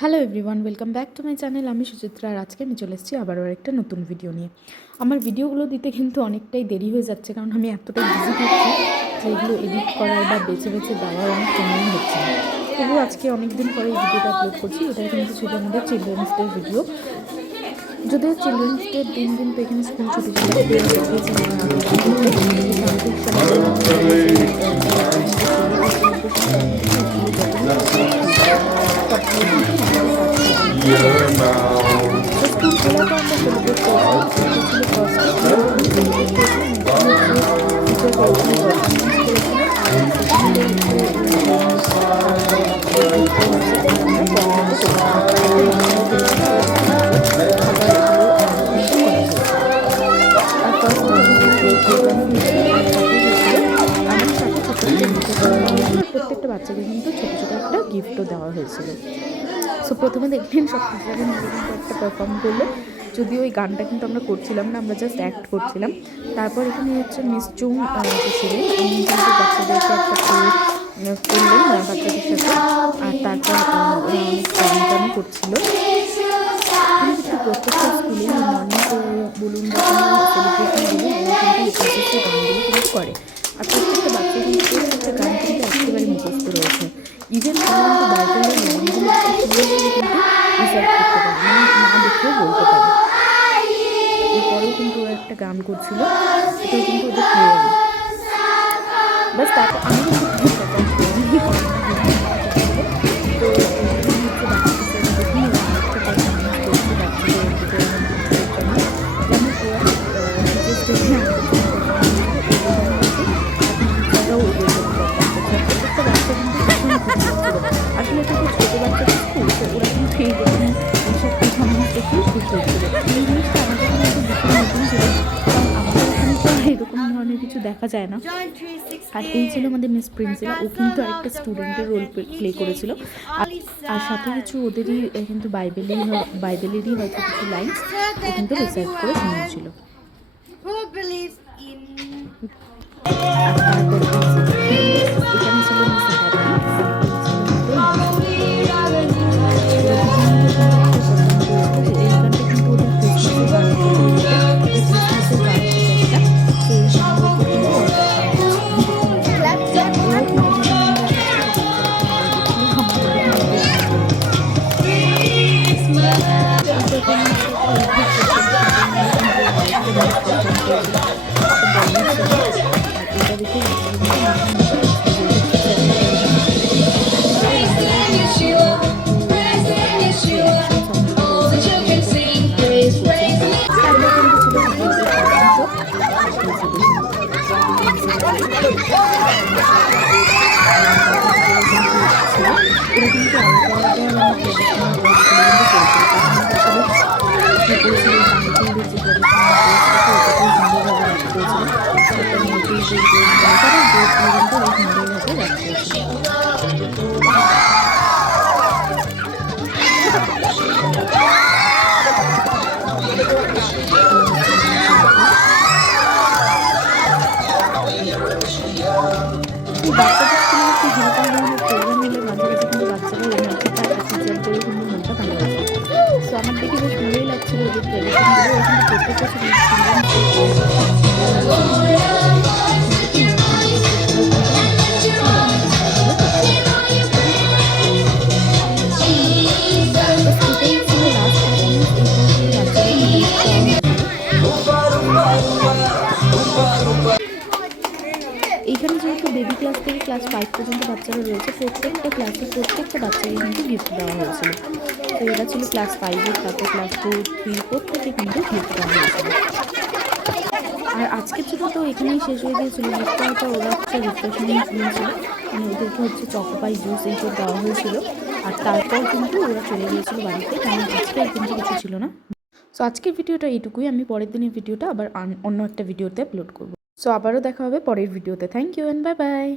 Hello everyone, welcome back to my channel. আমি সুচিত্রা, আর আজকে আমি চলে এসেছি আবারও একটা নতুন ভিডিও নিয়ে। আমার ভিডিওগুলো দিতে কিন্তু অনেকটাই দেরি হয়ে যাচ্ছে, কারণ আমি এতটাই বিজি থাকছি যে এগুলো এডিট করার বা বেছে বেছে দেওয়ার আমার সময়ই হচ্ছে না। তবুও আজকে অনেক দিন পরে এই ভিডিওটা আপলোড করছি। এটা কিন্তু ছিল আমাদের চিলড্রেন্স ডে ভিডিও। যদিও চিলড্রেন্স ডের দিন কিন্তু এখানে স্কুল ছুটি ছিল, স্কুল খোলার পর আমরা সেলিব্রেট প্রত্যেকটা বাচ্চাকে কিন্তু ছোটো ছোটো একটা গিফটও দেওয়া হয়েছিল। সো প্রথমে দেখলেন সব টিচাররা মিলে কিন্তু একটা পারফর্ম করলো, যদিও ওই গানটা কিন্তু আমরা করছিলাম না, আমরা জাস্ট অ্যাক্ট করছিলাম। তারপর এখানে হচ্ছে মিস চুং যে ছিলেন, উনি কিন্তু বাচ্চাদেরকে একটা করলেন বাচ্চাদের সাথে, আর তারপর ওরা অনেক গান টানও করছিল। কিন্তু প্রত্যেকটা স্কুলেই মর্নিং বলুন বা সেলিব্রেশন বলুন, ওরা কিন্তু এই প্রত্যেকটা গানগুলো কিন্তু করে, আর প্রত্যেকটা বাচ্চা কিন্তু প্রত্যেকটা গান কিন্তু একেবারে মুখস্থ রয়েছে। ইভেন তারা কিন্তু বাইবেলের লাইনগুলো কিন্তু রিসার্চ করতে পারে, মানে না দেখেও বলতে পারে। এরপরেও কিন্তু ওরা একটা গান করছিল, এটাও কিন্তু ওদের প্রেয়ার। বাস তারপর আমি আসলে এটা তো ছোটো বাচ্চাদের স্কুল, তো ওরা কিন্তু এই ধরনের এইসব পারফরমেন্স দেখেই খুশি হচ্ছিল। এই জিনিসটা আমাদের কিন্তু ভীষণ নতুন ছিল, কারণ আমাদের এখানে তো এরকম ধরনের কিছু দেখা যায় না। আর এই ছিল আমাদের মিস প্রিন্সিলা, ও কিন্তু আরেকটা স্টুডেন্টের রোল প্লে করেছিল, আর সাথে কিছু ওদেরই কিন্তু বাইবেলেরই হয়তো কিছু লাইনস ও কিন্তু রিসাইট করে শুনিয়েছিল। আর তারপর এখানে ছিল মিস বাচ্চাদের স্কুলে একটু যেরকম ধরনের প্রোগ্রাম হলে মাঝে মাঝে কিন্তু বাচ্চারা এনার্জি পায়, আর টিচারদেরও কিন্তু মনটা ভালো লাগে। সো আমার দেখে বেশ ভালোই লাগছিল ওদের ট্রেডিশনগুলো, কিন্তু প্রত্যেকটা এইখানে যেহেতু বেবি ক্লাস থেকে ক্লাস 5 পর্যন্ত বাচ্চারা রয়েছে, প্রত্যেকটা ক্লাসে প্রত্যেকটা বাচ্চাকে কিন্তু গিফট দেওয়া হয়েছিল। তো এরা ছিল ক্লাস 5-এর, তারপর ক্লাস 4-3 প্রত্যেকে কিন্তু গিফট দেওয়া হয়েছিল। আর আজকের জন্য তো এখানেই শেষ হয়ে গিয়েছিল গিফটটা। ওরা হচ্ছে রিফ্রেশমেন্ট নিয়েছিল, মানে ওদেরকে হচ্ছে চকোপাই জুস এইসব দেওয়া হয়েছিল, আর তারপর কিন্তু ওরা চলে গিয়েছিল বাড়িতে, কারণ আজকে আর কিন্তু কিছু ছিল না। সো আজকের ভিডিওটা এইটুকুই। আমি পরের দিনের ভিডিওটা আবার অন্য একটা ভিডিওতে আপলোড করবো। সো আবারও দেখা হবে পরের ভিডিওতে। Thank you and bye by.